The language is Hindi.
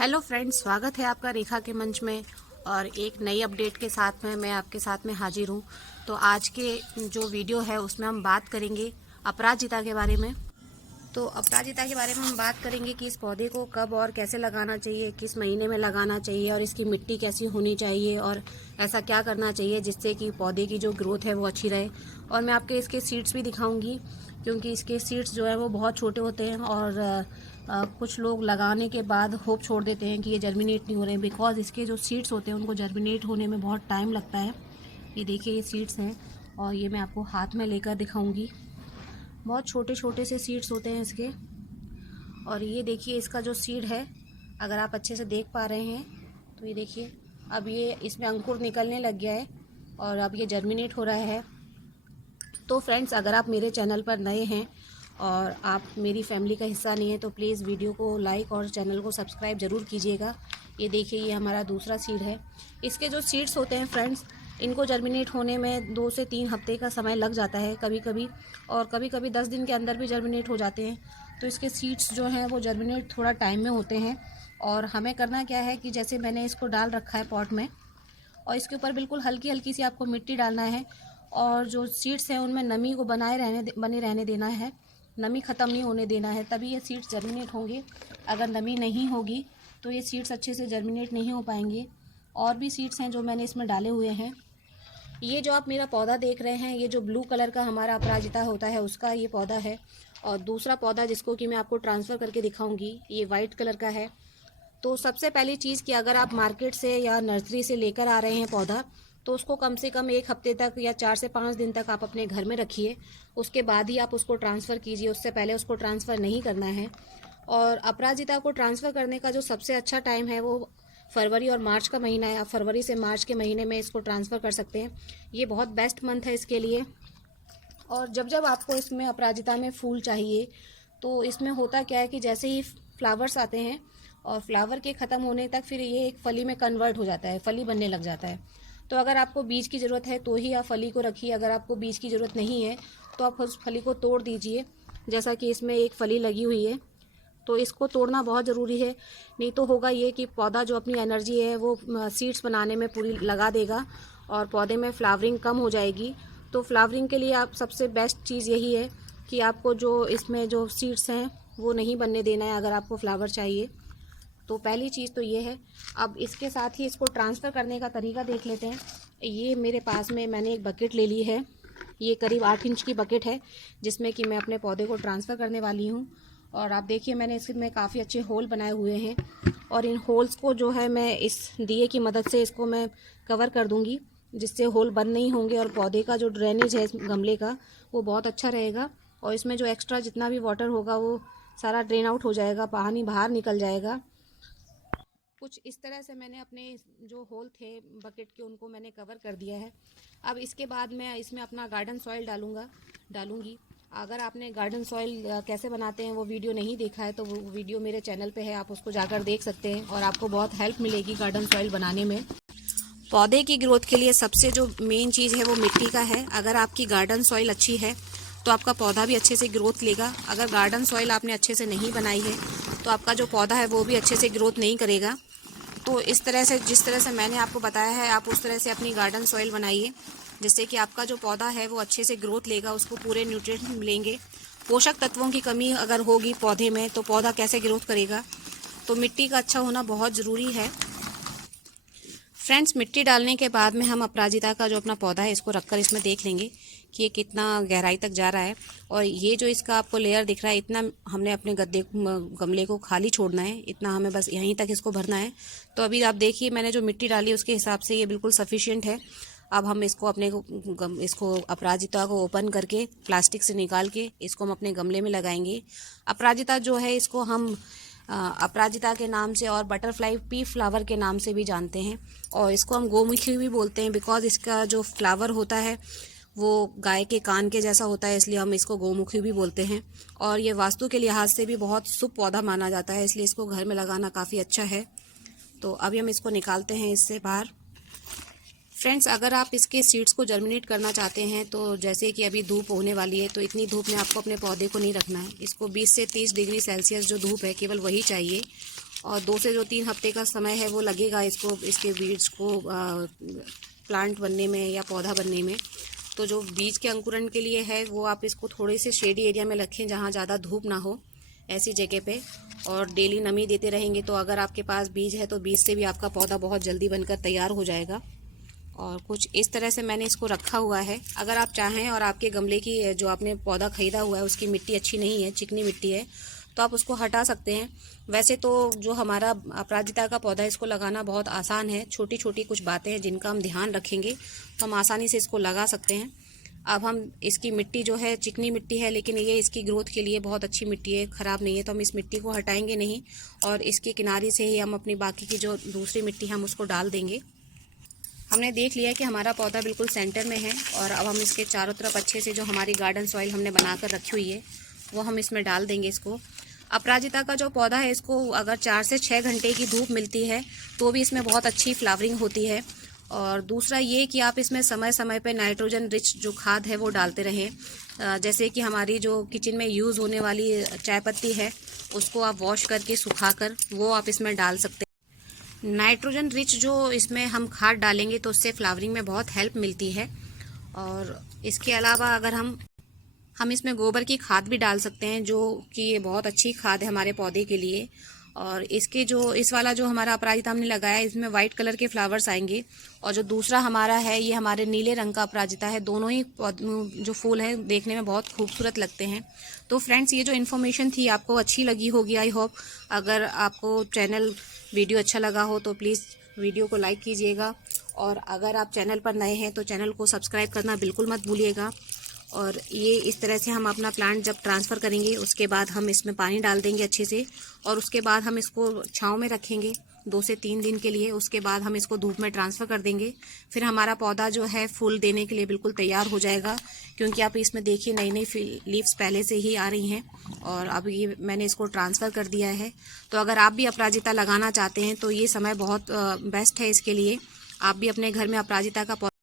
हेलो फ्रेंड्स, स्वागत है आपका रेखा के मंच में। और एक नई अपडेट के साथ में मैं आपके साथ में हाजिर हूँ। तो आज के जो वीडियो है उसमें हम बात करेंगे अपराजिता के बारे में। तो अपराजिता के बारे में हम बात करेंगे कि इस पौधे को कब और कैसे लगाना चाहिए, किस महीने में लगाना चाहिए और इसकी मिट्टी कैसी होनी चाहिए और ऐसा क्या करना चाहिए जिससे कि पौधे की जो ग्रोथ है वो अच्छी रहे। और मैं आपके इसके सीड्स भी दिखाऊंगी, क्योंकि इसके सीड्स जो है वो बहुत छोटे होते हैं और कुछ लोग लगाने के बाद होप छोड़ देते हैं कि ये जर्मिनेट नहीं हो रहे हैं, बिकॉज इसके जो सीड्स होते हैं उनको जर्मिनेट होने में बहुत टाइम लगता है। ये देखिए, ये सीड्स हैं और ये मैं आपको हाथ में लेकर दिखाऊंगी। बहुत छोटे छोटे से सीड्स होते हैं इसके। और ये देखिए, इसका जो सीड है, अगर आप अच्छे से देख पा रहे हैं तो ये देखिए, अब ये इसमें अंकुर निकलने लग गया है और अब ये जर्मिनेट हो रहा है। तो फ्रेंड्स, अगर आप मेरे चैनल पर नए हैं और आप मेरी फैमिली का हिस्सा नहीं है तो प्लीज़ वीडियो को लाइक और चैनल को सब्सक्राइब ज़रूर कीजिएगा। ये देखिए, ये हमारा दूसरा सीड है। इसके जो सीड्स होते हैं फ्रेंड्स, इनको जर्मिनेट होने में 2 से 3 हफ्ते का समय लग जाता है कभी कभी, और कभी कभी 10 दिन के अंदर भी जर्मिनेट हो जाते हैं। तो इसके सीड्स जो हैं वो जर्मिनेट थोड़ा टाइम में होते हैं। और हमें करना क्या है कि जैसे मैंने इसको डाल रखा है पॉट में, और इसके ऊपर बिल्कुल हल्की हल्की सी आपको मिट्टी डालना है और जो सीड्स हैं उनमें नमी को बने रहने देना है। नमी ख़त्म नहीं होने देना है, तभी ये सीड्स जर्मिनेट होंगे। अगर नमी नहीं होगी तो ये सीड्स अच्छे से जर्मिनेट नहीं हो पाएंगे। और भी सीड्स हैं जो मैंने इसमें डाले हुए हैं। ये जो आप मेरा पौधा देख रहे हैं, ये जो ब्लू कलर का हमारा अपराजिता होता है उसका ये पौधा है। और दूसरा पौधा जिसको कि मैं आपको ट्रांसफ़र करके दिखाऊंगी, ये वाइट कलर का है। तो सबसे पहली चीज़ कि अगर आप मार्केट से या नर्सरी से लेकर आ रहे हैं पौधा, तो उसको कम से कम 1 हफ्ते तक या 4 से 5 दिन तक आप अपने घर में रखिए। उसके बाद ही आप उसको ट्रांसफ़र कीजिए, उससे पहले उसको ट्रांसफ़र नहीं करना है। और अपराजिता को ट्रांसफ़र करने का जो सबसे अच्छा टाइम है वो फरवरी और मार्च का महीना है। आप फरवरी से मार्च के महीने में इसको ट्रांसफ़र कर सकते हैं। ये बहुत बेस्ट मंथ है इसके लिए। और जब जब आपको इसमें अपराजिता में फूल चाहिए, तो इसमें होता क्या है कि जैसे ही फ्लावर्स आते हैं और फ्लावर के ख़त्म होने तक फिर ये एक फली में कन्वर्ट हो जाता है, फली बनने लग जाता है। तो अगर आपको बीज की ज़रूरत है तो ही आप फली को रखिए, अगर आपको बीज की ज़रूरत नहीं है तो आप उस फली को तोड़ दीजिए। जैसा कि इसमें एक फली लगी हुई है, तो इसको तोड़ना बहुत ज़रूरी है। नहीं तो होगा ये कि पौधा जो अपनी एनर्जी है वो सीड्स बनाने में पूरी लगा देगा और पौधे में फ्लावरिंग कम हो जाएगी। तो फ्लावरिंग के लिए आप सबसे बेस्ट चीज़ यही है कि आपको जो इसमें जो सीड्स हैं वो नहीं बनने देना है अगर आपको फ्लावर चाहिए। तो पहली चीज़ तो ये है। अब इसके साथ ही इसको ट्रांसफ़र करने का तरीका देख लेते हैं। ये मेरे पास में मैंने एक बकेट ले ली है। ये करीब 8 इंच की बकेट है जिसमें कि मैं अपने पौधे को ट्रांसफ़र करने वाली हूँ। और आप देखिए, मैंने इसमें काफ़ी अच्छे होल बनाए हुए हैं और इन होल्स को जो है मैं इस दिए की मदद से इसको मैं कवर कर दूँगी, जिससे होल बंद नहीं होंगे और पौधे का जो ड्रेनेज है इस गमले का वो बहुत अच्छा रहेगा। और इसमें जो एक्स्ट्रा जितना भी वाटर होगा वो सारा ड्रेन आउट हो जाएगा, पानी बाहर निकल जाएगा। कुछ इस तरह से मैंने अपने जो होल थे बकेट के उनको मैंने कवर कर दिया है। अब इसके बाद मैं इसमें अपना गार्डन सॉइल डालूंगी। अगर आपने गार्डन सॉइल कैसे बनाते हैं वो वीडियो नहीं देखा है तो वो वीडियो मेरे चैनल पे है, आप उसको जाकर देख सकते हैं और आपको बहुत हेल्प मिलेगी गार्डन सॉइल बनाने में। पौधे की ग्रोथ के लिए सबसे जो मेन चीज़ है वो मिट्टी का है। अगर आपकी गार्डन सॉइल अच्छी है तो आपका पौधा भी अच्छे से ग्रोथ लेगा। अगर गार्डन सॉइल आपने अच्छे से नहीं बनाई है तो आपका जो पौधा है वो भी अच्छे से ग्रोथ नहीं करेगा। तो इस तरह से, जिस तरह से मैंने आपको बताया है, आप उस तरह से अपनी गार्डन सॉइल बनाइए, जिससे कि आपका जो पौधा है वो अच्छे से ग्रोथ लेगा, उसको पूरे न्यूट्रिएंट मिलेंगे। पोषक तत्वों की कमी अगर होगी पौधे में तो पौधा कैसे ग्रोथ करेगा। तो मिट्टी का अच्छा होना बहुत ज़रूरी है। फ्रेंड्स, मिट्टी डालने के बाद में हम अपराजिता का जो अपना पौधा है इसको रखकर इसमें देख लेंगे कि ये कितना गहराई तक जा रहा है। और ये जो इसका आपको लेयर दिख रहा है, इतना हमने अपने गमले को खाली छोड़ना है, इतना हमें बस यहीं तक इसको भरना है। तो अभी आप देखिए, मैंने जो मिट्टी डाली उसके हिसाब से ये बिल्कुल सफिशिएंट है। अब हम इसको इसको अपराजिता को ओपन करके प्लास्टिक से निकाल के इसको हम अपने गमले में लगाएंगे। अपराजिता जो है इसको हम अपराजिता के नाम से और बटरफ्लाई पी फ्लावर के नाम से भी जानते हैं। और इसको हम गोमुखी भी बोलते हैं, बिकॉज इसका जो फ्लावर होता है वो गाय के कान के जैसा होता है, इसलिए हम इसको गोमुखी भी बोलते हैं। और ये वास्तु के लिहाज से भी बहुत शुभ पौधा माना जाता है, इसलिए इसको घर में लगाना काफ़ी अच्छा है। तो अभी हम इसको निकालते हैं इससे बाहर। फ्रेंड्स, अगर आप इसके सीड्स को जर्मिनेट करना चाहते हैं तो जैसे कि अभी धूप होने वाली है, तो इतनी धूप में आपको अपने पौधे को नहीं रखना है। इसको 20 से 30 डिग्री सेल्सियस जो धूप है केवल वही चाहिए। और 2 से जो 3 हफ्ते का समय है वो लगेगा इसको, इसके बीज को प्लांट बनने में या पौधा बनने में। तो जो बीज के अंकुरण के लिए है वो आप इसको थोड़े से शेडी एरिया में रखें जहाँ ज़्यादा धूप ना हो, ऐसी जगह पे, और डेली नमी देते रहेंगे तो अगर आपके पास बीज है तो बीज से भी आपका पौधा बहुत जल्दी बनकर तैयार हो जाएगा। और कुछ इस तरह से मैंने इसको रखा हुआ है। अगर आप चाहें और आपके गमले की जो आपने पौधा खरीदा हुआ है उसकी मिट्टी अच्छी नहीं है, चिकनी मिट्टी है, तो आप उसको हटा सकते हैं। वैसे तो जो हमारा अपराजिता का पौधा है इसको लगाना बहुत आसान है। छोटी छोटी कुछ बातें हैं जिनका हम ध्यान रखेंगे तो हम आसानी से इसको लगा सकते हैं। अब हम इसकी मिट्टी जो है चिकनी मिट्टी है, लेकिन ये इसकी ग्रोथ के लिए बहुत अच्छी मिट्टी है, ख़राब नहीं है, तो हम इस मिट्टी को हटाएंगे नहीं और इसके किनारे से ही हम अपनी बाकी की जो दूसरी मिट्टी हम उसको डाल देंगे। हमने देख लिया कि हमारा पौधा बिल्कुल सेंटर में है और अब हम इसके चारों तरफ अच्छे से जो हमारी गार्डन सॉइल हमने बनाकर रखी हुई है वो हम इसमें डाल देंगे इसको। अपराजिता का जो पौधा है इसको अगर 4 से 6 घंटे की धूप मिलती है तो भी इसमें बहुत अच्छी फ्लावरिंग होती है। और दूसरा ये कि आप इसमें समय समय पे नाइट्रोजन रिच जो खाद है वो डालते रहें। जैसे कि हमारी जो किचन में यूज़ होने वाली चाय पत्ती है उसको आप वॉश करके सुखाकर वो आप इसमें डाल सकते हैं। नाइट्रोजन रिच जो इसमें हम खाद डालेंगे तो उससे फ्लावरिंग में बहुत हेल्प मिलती है। और इसके अलावा अगर हम इसमें गोबर की खाद भी डाल सकते हैं जो कि ये बहुत अच्छी खाद है हमारे पौधे के लिए। और इसके जो इस वाला जो हमारा अपराजिता हमने लगाया है इसमें वाइट कलर के फ्लावर्स आएंगे और जो दूसरा हमारा है ये हमारे नीले रंग का अपराजिता है। दोनों ही जो फूल है देखने में बहुत खूबसूरत लगते हैं। तो फ्रेंड्स ये जो इन्फॉर्मेशन थी आपको अच्छी लगी होगी आई होप। अगर आपको वीडियो अच्छा लगा हो तो प्लीज़ वीडियो को लाइक कीजिएगा और अगर आप चैनल पर नए हैं तो चैनल को सब्सक्राइब करना बिल्कुल मत भूलिएगा। और ये इस तरह से हम अपना प्लांट जब ट्रांसफ़र करेंगे उसके बाद हम इसमें पानी डाल देंगे अच्छे से और उसके बाद हम इसको छांव में रखेंगे 2 से 3 दिन के लिए। उसके बाद हम इसको धूप में ट्रांसफ़र कर देंगे। फिर हमारा पौधा जो है फूल देने के लिए बिल्कुल तैयार हो जाएगा, क्योंकि आप इसमें देखिए नई नई लीव्स पहले से ही आ रही हैं और अब ये मैंने इसको ट्रांसफ़र कर दिया है। तो अगर आप भी अपराजिता लगाना चाहते हैं तो ये समय बहुत बेस्ट है इसके लिए। आप भी अपने घर में अपराजिता का